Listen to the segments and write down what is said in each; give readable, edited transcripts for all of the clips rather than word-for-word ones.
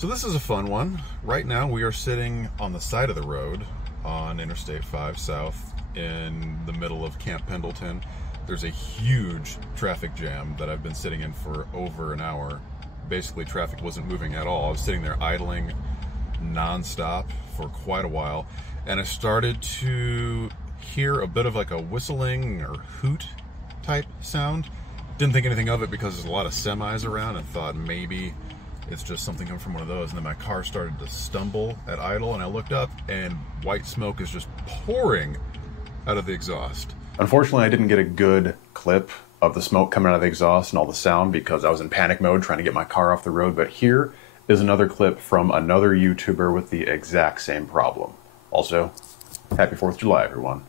So this is a fun one. Right now we are sitting on the side of the road on Interstate 5 South in the middle of Camp Pendleton. There's a huge traffic jam that I've been sitting in for over an hour. Basically traffic wasn't moving at all. I was sitting there idling non-stop for quite a while, and I started to hear a bit of like a whistling or hoot type sound. Didn't think anything of it because there's a lot of semis around, and thought maybe it's just something coming from one of those. And then my car started to stumble at idle, and I looked up and white smoke is just pouring out of the exhaust. Unfortunately, I didn't get a good clip of the smoke coming out of the exhaust and all the sound because I was in panic mode trying to get my car off the road. But here is another clip from another YouTuber with the exact same problem. Also, happy 4th of July, everyone.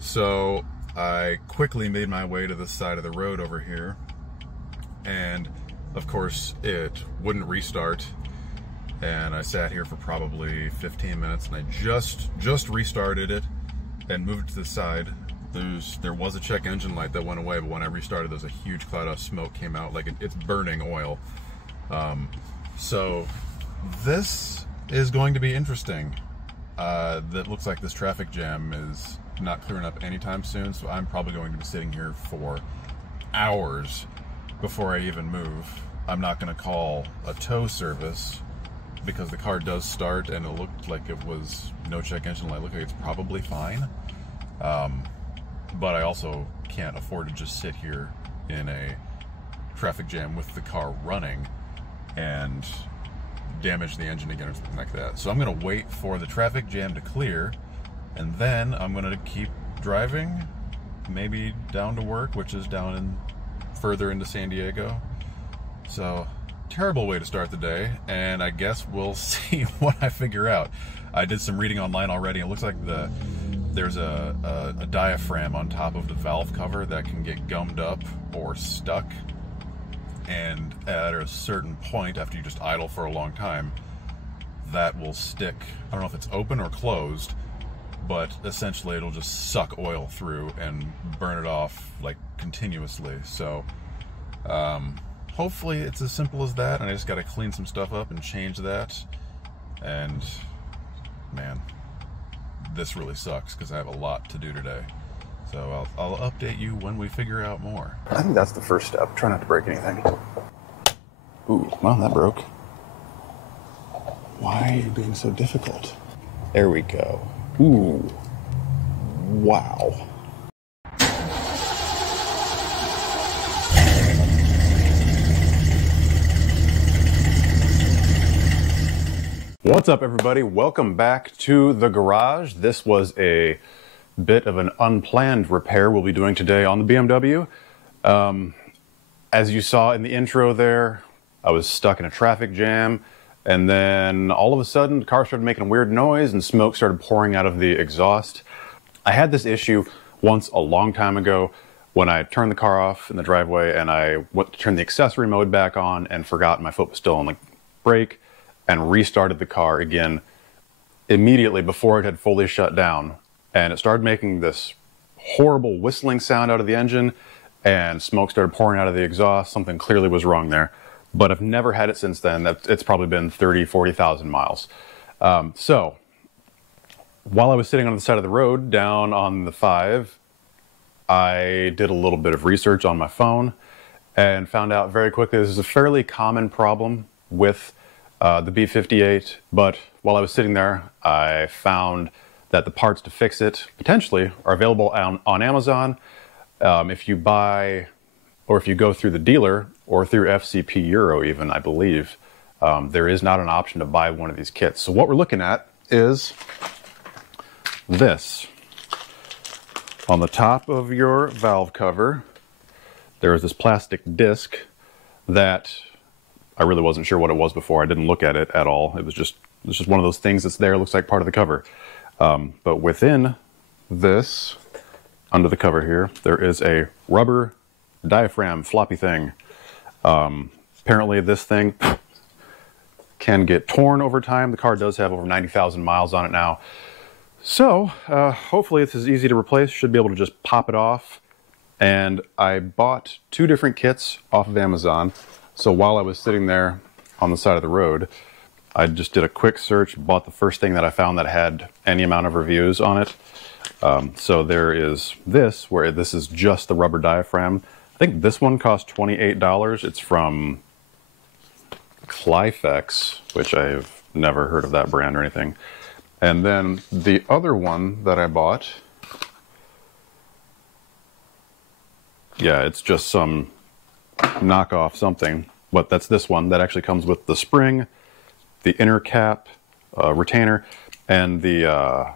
So I quickly made my way to the side of the road over here, and of course it wouldn't restart, and I sat here for probably 15 minutes, and I just restarted it and moved it to the side. There was a check engine light that went away, but when I restarted, there's a huge cloud of smoke came out, like it's burning oil. So this is going to be interesting. That looks like this traffic jam is not clearing up anytime soon, so I'm probably going to be sitting here for hours before I even move. I'm not going to call a tow service because the car does start and it looked like it was no check engine light. Look, like it's probably fine, but I also can't afford to just sit here in a traffic jam with the car running and damage the engine again or something like that. So I'm going to wait for the traffic jam to clear, and then I'm going to keep driving, maybe down to work, which is down further into San Diego. So, terrible way to start the day, and I guess we'll see what I figure out. I did some reading online already. It looks like there's a diaphragm on top of the valve cover that can get gummed up or stuck, and at a certain point, after you just idle for a long time, that will stick. I don't know if it's open or closed, but essentially it'll just suck oil through and burn it off like continuously. So hopefully it's as simple as that, and I just got to clean some stuff up and change that. And man, this really sucks because I have a lot to do today. So I'll update you when we figure out more. I think that's the first step. Try not to break anything. Ooh, well, that broke. Why are you being so difficult? There we go. Ooh. Wow. What's up, everybody? Welcome back to the garage. This was a bit of an unplanned repair we'll be doing today on the BMW. As you saw in the intro there, I was stuck in a traffic jam, and then all of a sudden the car started making a weird noise and smoke started pouring out of the exhaust. I had this issue once a long time ago when I turned the car off in the driveway and I went to turn the accessory mode back on and forgot my foot was still on the brake and restarted the car again immediately before it had fully shut down. And it started making this horrible whistling sound out of the engine, and smoke started pouring out of the exhaust. Something clearly was wrong there. But I've never had it since then. It's probably been 30, 40,000 miles. So while I was sitting on the side of the road down on the 5, I did a little bit of research on my phone and found out very quickly this is a fairly common problem with the B58. But while I was sitting there, I found that the parts to fix it potentially are available on Amazon. If you buy, or if you go through the dealer or through FCP Euro even, I believe, there is not an option to buy one of these kits. So what we're looking at is this. On the top of your valve cover, there is this plastic disc that I really wasn't sure what it was before. I didn't look at it at all. It was just one of those things that's there, looks like part of the cover. But within this, under the cover here, there is a rubber diaphragm floppy thing. Apparently this thing can get torn over time. The car does have over 90,000 miles on it now. So hopefully it's as easy to replace. Should be able to just pop it off And I bought 2 different kits off of Amazon. So while I was sitting there on the side of the road, I just did a quick search, bought the first thing that I found that had any amount of reviews on it. So there is this, where this is just the rubber diaphragm. I think this one cost $28. It's from Clifex, which I've never heard of that brand or anything. And then the other one that I bought, yeah, it's just some knockoff something, but that's this one that actually comes with the spring, the inner cap, retainer, and the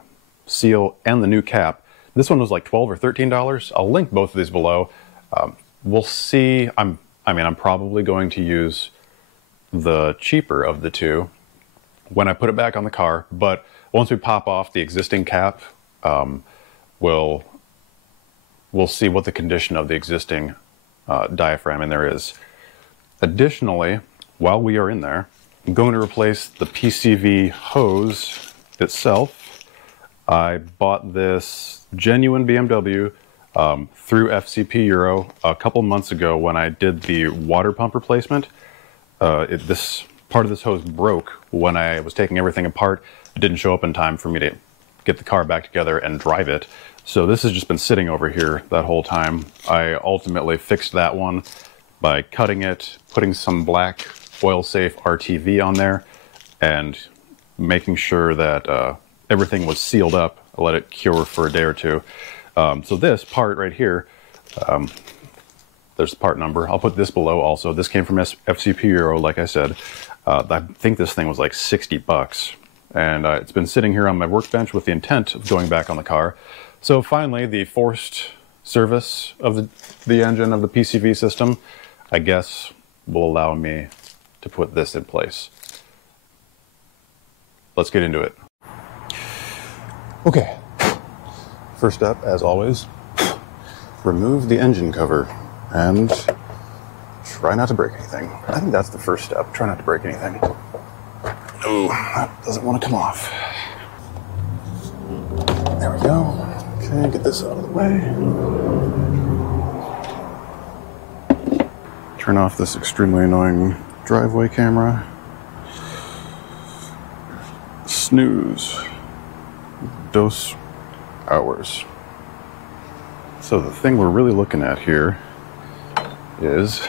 seal and the new cap. This one was like $12 or $13. I'll link both of these below. We'll see. I'm probably going to use the cheaper of the two when I put it back on the car, but once we pop off the existing cap, we'll see what the condition of the existing diaphragm in there is. Additionally, while we are in there, I'm going to replace the PCV hose itself. I bought this genuine BMW through FCP Euro a couple months ago when I did the water pump replacement. This part of this hose broke when I was taking everything apart. It didn't show up in time for me to get the car back together and drive it. So this has just been sitting over here that whole time. I ultimately fixed that one by cutting it, putting some black oil-safe RTV on there, and making sure that everything was sealed up. I let it cure for a day or two. So this part right here, there's the part number. I'll put this below also. This came from FCP Euro, like I said. I think this thing was like 60 bucks. And it's been sitting here on my workbench with the intent of going back on the car. So finally, the forced service of the engine of the PCV system, I guess, will allow me to put this in place. Let's get into it. Okay. First up, as always, remove the engine cover and try not to break anything. I think that's the first step. Try not to break anything. Oh, that doesn't want to come off. There we go. Okay, get this out of the way. Turn off this extremely annoying driveway camera. Snooze. Dos hours. So the thing we're really looking at here is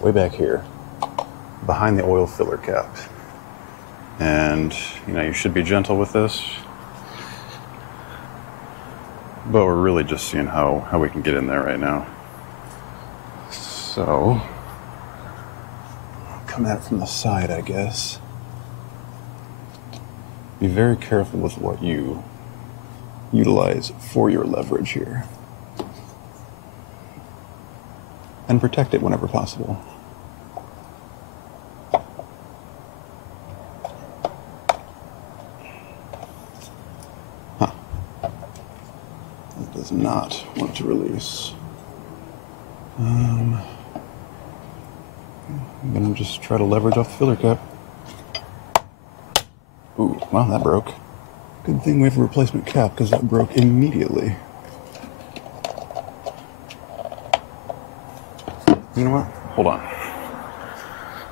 way back here, behind the oil filler cap. And, you should be gentle with this, but we're really just seeing how we can get in there right now. So, I'll come at it from the side, I guess. Be very careful with what you utilize for your leverage here. And protect it whenever possible. It does not want to release. I'm gonna just try to leverage off the filler cap. Ooh, well, that broke. Good thing we have a replacement cap, because that broke immediately. You know what? Hold on.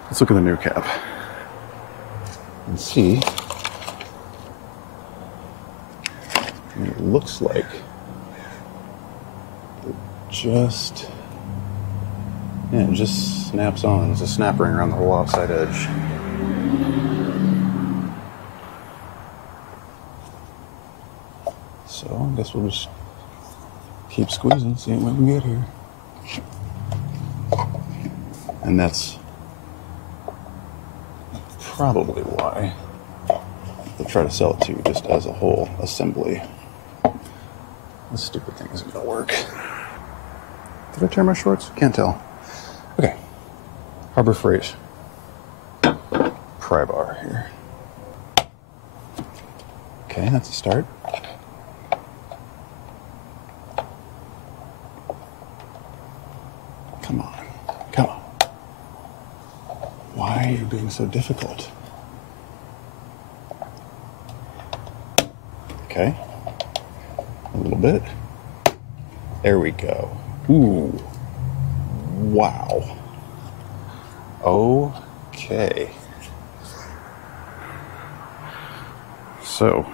Let's look at the new cap and see. And it looks like it just snaps on. There's a snap ring around the whole outside edge. So I guess we'll just keep squeezing, see what we can get here. And that's probably why they try to sell it to you just as a whole assembly. This stupid thing isn't gonna work. Did I tear my shorts? Can't tell. Okay. Harbor Freight pry bar here. Okay, that's a start. Come on. Come on. Why are you being so difficult? Okay. A little bit. There we go. Ooh. Wow. Okay. So,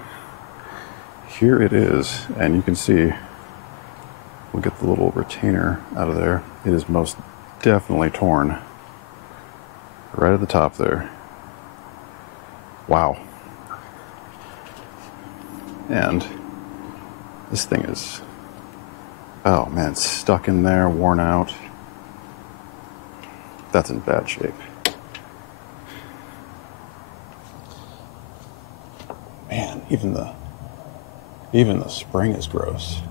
here it is, and you can see, we'll get the little retainer out of there. It is most definitely torn. Right at the top there. Wow. And this thing is, oh man, it's stuck in there, worn out. That's in bad shape. Man, even the spring is gross.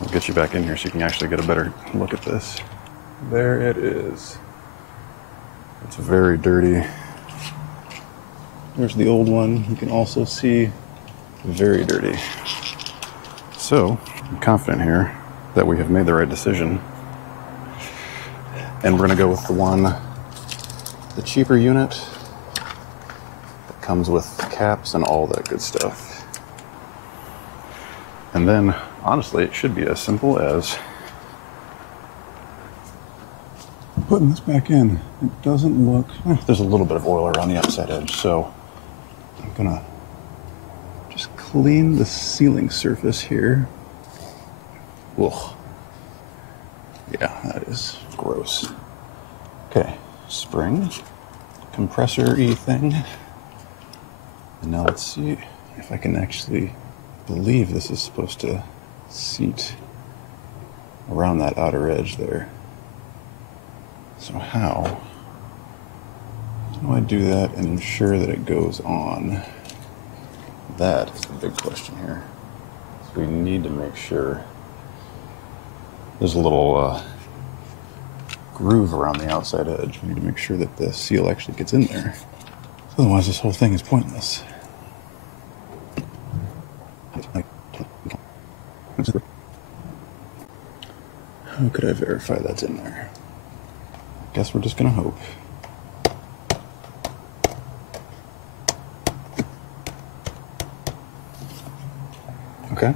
I'll get you back in here so you can actually get a better look at this. There it is. It's very dirty. There's the old one. You can also see very dirty. So, I'm confident here that we have made the right decision. And we're gonna go with the cheaper unit that comes with caps and all that good stuff. And then, honestly, it should be as simple as putting this back in. It doesn't look, there's a little bit of oil around the outside edge, so I'm gonna just clean the sealing surface here. Ugh. Yeah, that is gross. Okay, spring, compressor-y thing. And now let's see if I can actually believe this is supposed to seat around that outer edge there. So how do I do that and ensure that it goes on? That is the big question here. So we need to make sure there's a little groove around the outside edge. We need to make sure that the seal actually gets in there. Otherwise, this whole thing is pointless. How could I verify that's in there? Guess we're just gonna hope. Okay.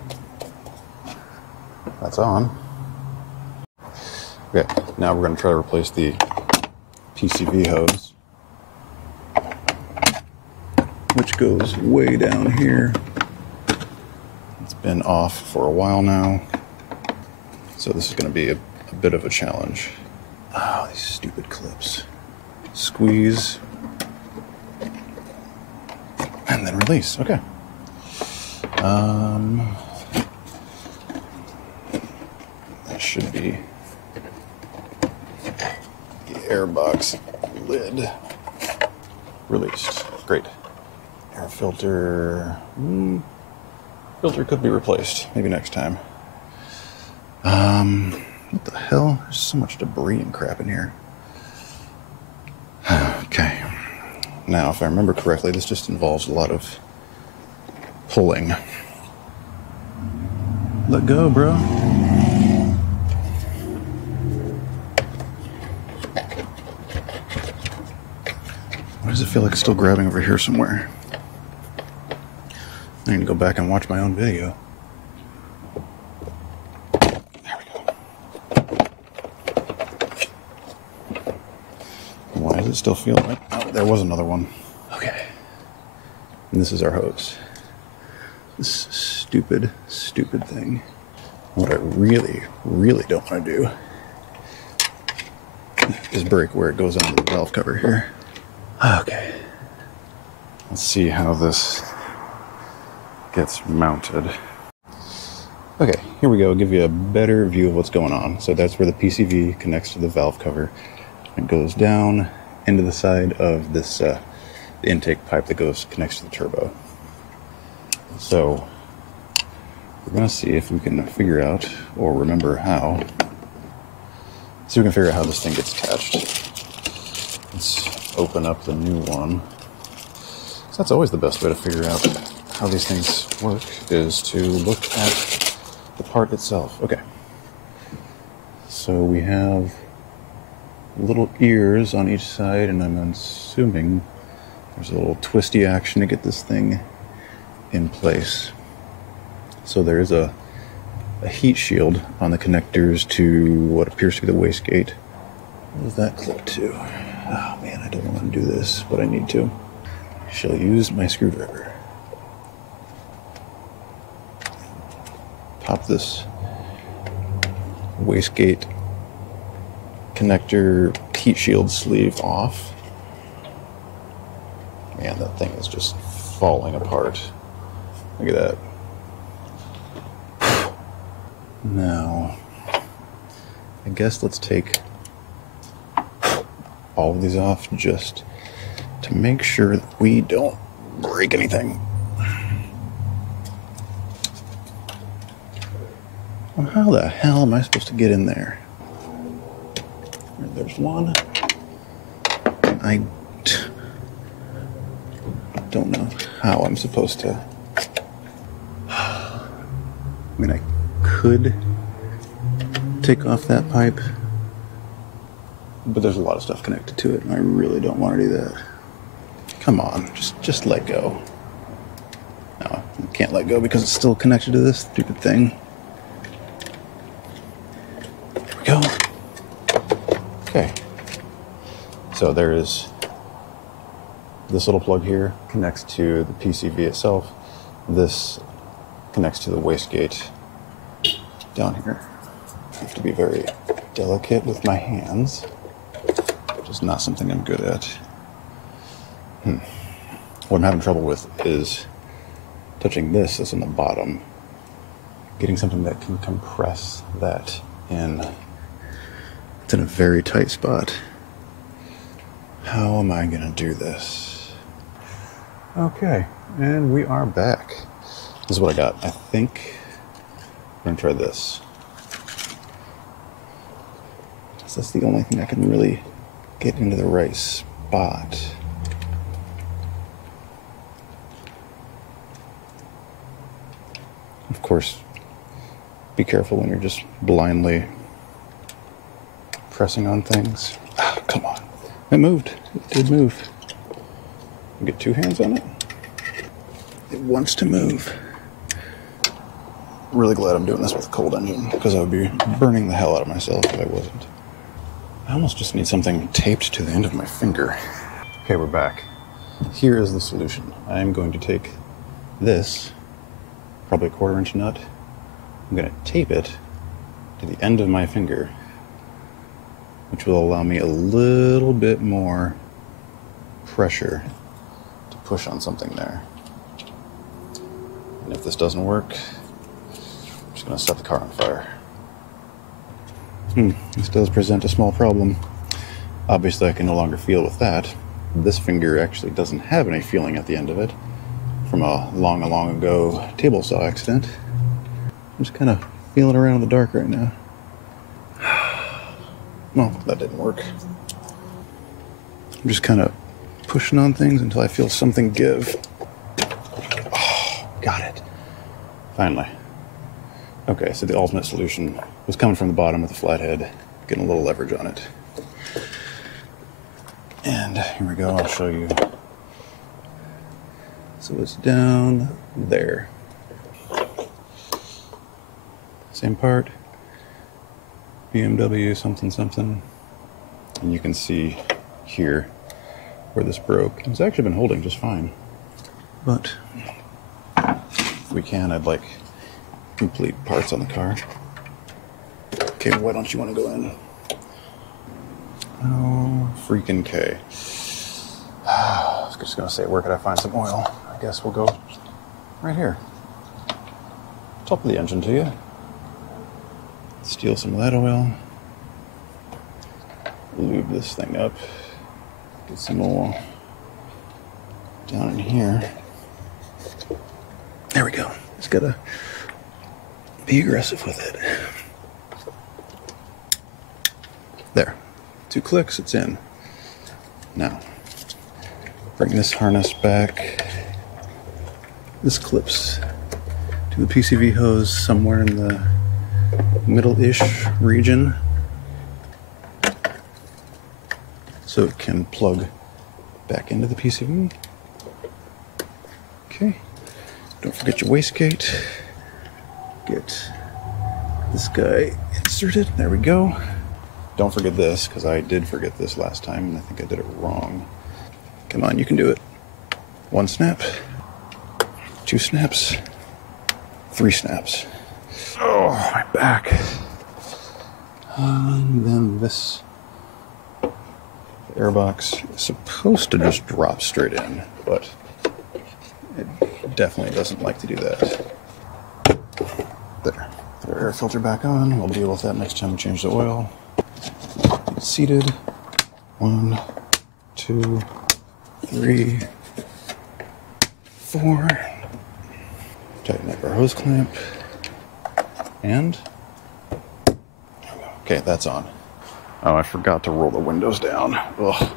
That's on. Okay, now we're gonna try to replace the PCV hose, which goes way down here. It's been off for a while now, so this is gonna be a bit of a challenge. Oh, these stupid clips. Squeeze. And then release. Okay. That should be the airbox lid released. Great. Air filter. Filter could be replaced. Maybe next time. What the hell? There's so much debris and crap in here. Okay. Now, if I remember correctly, this just involves a lot of pulling. Let go, bro. Why does it feel like it's still grabbing over here somewhere? I need to go back and watch my own video. Why does it still feel like... Oh, there was another one. Okay. And this is our hose. This stupid, stupid thing. What I really, really don't want to do is break where it goes onto the valve cover here. Okay. Let's see how this gets mounted. Okay, here we go. I'll give you a better view of what's going on. So that's where the PCV connects to the valve cover. It goes down into the side of this the intake pipe that connects to the turbo. So we're going to see if we can figure out or remember how. See if we can figure out how this thing gets attached. Let's open up the new one. So that's always the best way to figure out how these things work, is to look at the part itself. Okay. So we have little ears on each side, and I'm assuming there's a little twisty action to get this thing in place. So there is a heat shield on the connectors to what appears to be the wastegate. What does that clip to? Oh man, I don't want to do this, but I need to. I shall use my screwdriver. Pop this wastegate connector heat shield sleeve off. Man, that thing is just falling apart. Look at that. Now, I guess let's take all of these off just to make sure that we don't break anything. Well, how the hell am I supposed to get in there? There's one. I don't know how I'm supposed to. I mean, I could take off that pipe, but there's a lot of stuff connected to it, and I really don't want to do that. Come on, just let go. No, I can't let go because it's still connected to this stupid thing. There we go. Okay. So there is this little plug here, connects to the PCV itself. This connects to the wastegate down here. I have to be very delicate with my hands, which is not something I'm good at. What I'm having trouble with is touching this that's on the bottom, getting something that can compress that in. It's in a very tight spot. How am I gonna do this? Okay, and we are back. This is what I got. I think I'm gonna try this. So that's the only thing I can really get into the right spot. Of course, be careful when you're just blindly pressing on things. Ah, come on. It moved. It did move. Get two hands on it. It wants to move. Really glad I'm doing this with a cold engine, because I would be burning the hell out of myself if I wasn't. I almost just need something taped to the end of my finger. Okay, we're back. Here is the solution. I am going to take this, probably a 1/4 inch nut. I'm going to tape it to the end of my finger, which will allow me a little bit more pressure to push on something there. And if this doesn't work, I'm just going to set the car on fire. This does present a small problem. Obviously, I can no longer feel with that. This finger actually doesn't have any feeling at the end of it from a long ago table saw accident. I'm just kind of feeling around in the dark right now. Well, that didn't work. I'm just kind of pushing on things until I feel something give. Oh, got it. Finally. Okay, so the ultimate solution was coming from the bottom with the flathead, getting a little leverage on it. And here we go, I'll show you. So it's down there. Same part. BMW something something. And you can see here where this broke. It's actually been holding just fine. But if we can, I'd like complete parts on the car. Okay, why don't you want to go in? Oh, freaking K. I was just going to say, where could I find some oil? I guess we'll go right here. Top of the engine to you. Steal some of that oil. Lube this thing up. Get some oil down in here. There we go. Just gotta be aggressive with it. There. 2 clicks, it's in. Now, bring this harness back. This clips to the PCV hose somewhere in the middle-ish region, so it can plug back into the PCV. Okay, don't forget your wastegate. get this guy inserted. There we go. Don't forget this, because I did forget this last time, and I think I did it wrong. Come on, you can do it. 1 snap, 2 snaps, 3 snaps. Oh, my back. And then this airbox is supposed to just drop straight in, but it definitely doesn't like to do that. There. Put our air filter back on. We'll deal with that next time we change the oil. It's seated. 1, 2, 3, 4. Tighten up our hose clamp. And okay, that's on. Oh, I forgot to roll the windows down. Ugh.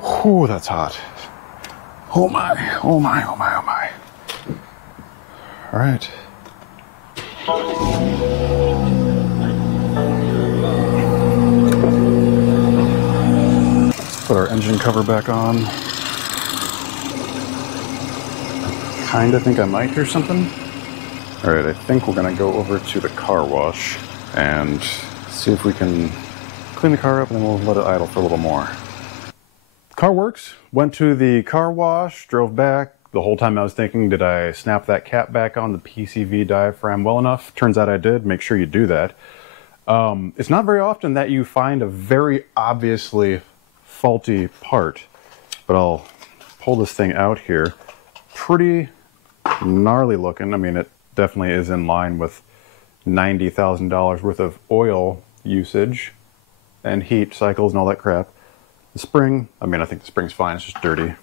Whew, that's hot. Oh my, oh my, oh my, oh my. All right. Let's put our engine cover back on. I kinda think I might hear something. All right, I think we're gonna go over to the car wash and see if we can clean the car up, and then we'll let it idle for a little more. Car works. Went to the car wash, drove back. The whole time I was thinking, did I snap that cap back on the PCV diaphragm well enough? Turns out I did. Make sure you do that. It's not very often that you find a very obviously faulty part, but I'll pull this thing out here. Pretty gnarly looking. I mean, it definitely is in line with $90,000 worth of oil usage and heat cycles and all that crap. The spring, I mean, I think the spring's fine, it's just dirty.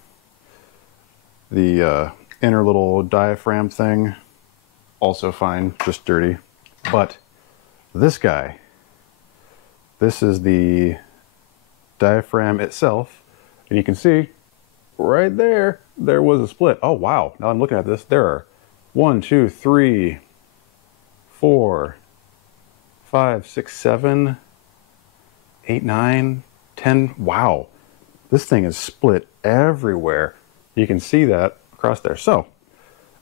The inner little diaphragm thing, also fine, just dirty. But this guy, this is the diaphragm itself, and you can see right there, there was a split. Oh wow, now I'm looking at this, there are 1, 2, 3, 4, 5, 6, 7, 8, 9, 10. Wow, this thing is split everywhere. You can see that across there. So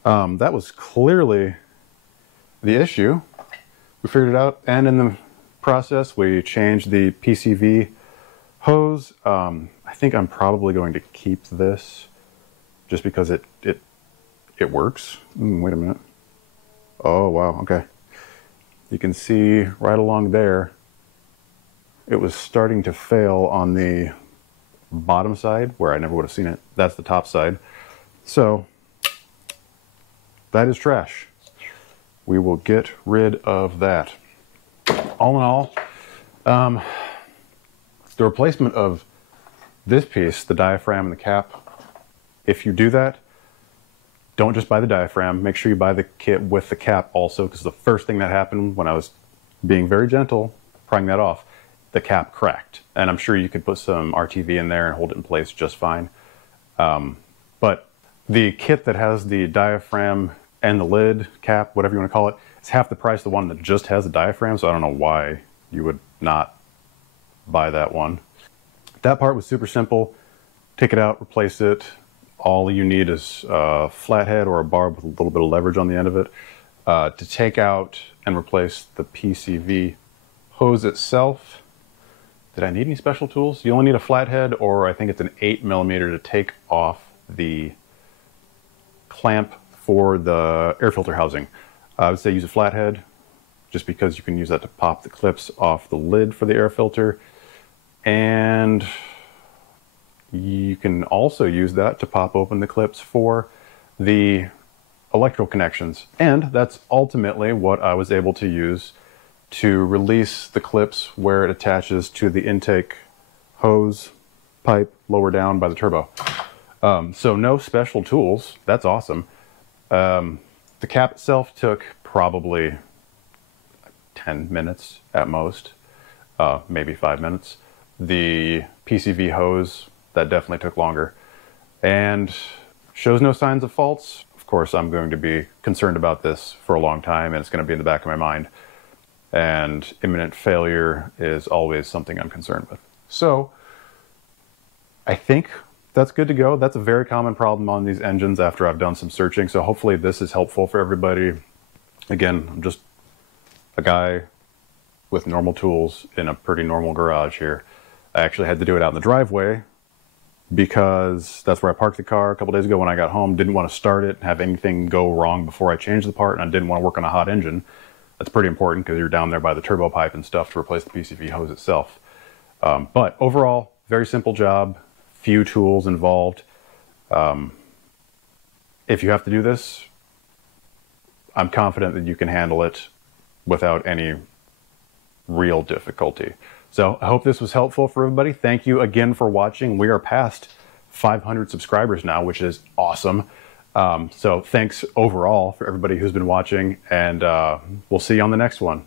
that was clearly the issue. We figured it out, and in the process we changed the PCV hose. I think I'm probably going to keep this just because it works. Wait a minute. Oh wow, okay. You can see right along there it was starting to fail on the bottom side where I never would have seen it. That's the top side. So that is trash. We will get rid of that. All in all, the replacement of this piece, the diaphragm and the cap, if you do that, don't just buy the diaphragm. Make sure you buy the kit with the cap also, because the first thing that happened when I was being very gentle, prying that off, the cap cracked. And I'm sure you could put some RTV in there and hold it in place just fine. But the kit that has the diaphragm and the lid, cap, whatever you want to call it, it's half the price of the one that just has a diaphragm, so I don't know why you would not buy that one. That part was super simple. Take it out, replace it. All you need is a flathead or a barb with a little bit of leverage on the end of it to take out and replace the PCV hose itself. Did I need any special tools? You only need a flathead, or I think it's an 8mm to take off the clamp for the air filter housing. I would say use a flathead, just because you can use that to pop the clips off the lid for the air filter. And you can also use that to pop open the clips for the electrical connections. And that's ultimately what I was able to use to release the clips where it attaches to the intake hose pipe lower down by the turbo. So no special tools. That's awesome. The cap itself took probably 10 minutes at most, maybe 5 minutes. The PCV hose, that definitely took longer, and shows no signs of faults. Of course, I'm going to be concerned about this for a long time, and it's going to be in the back of my mind. And imminent failure is always something I'm concerned with. So I think that's good to go. That's a very common problem on these engines after I've done some searching. So hopefully this is helpful for everybody. Again, I'm just a guy with normal tools in a pretty normal garage here. I actually had to do it out in the driveway because that's where I parked the car a couple days ago when I got home. Didn't want to start it, have anything go wrong before I changed the part, and I didn't want to work on a hot engine. That's pretty important because you're down there by the turbo pipe and stuff to replace the PCV hose itself. But overall, very simple job, few tools involved. If you have to do this, I'm confident that you can handle it without any real difficulty. So I hope this was helpful for everybody. Thank you again for watching. We are past 500 subscribers now, which is awesome. So thanks overall for everybody who's been watching, and we'll see you on the next one.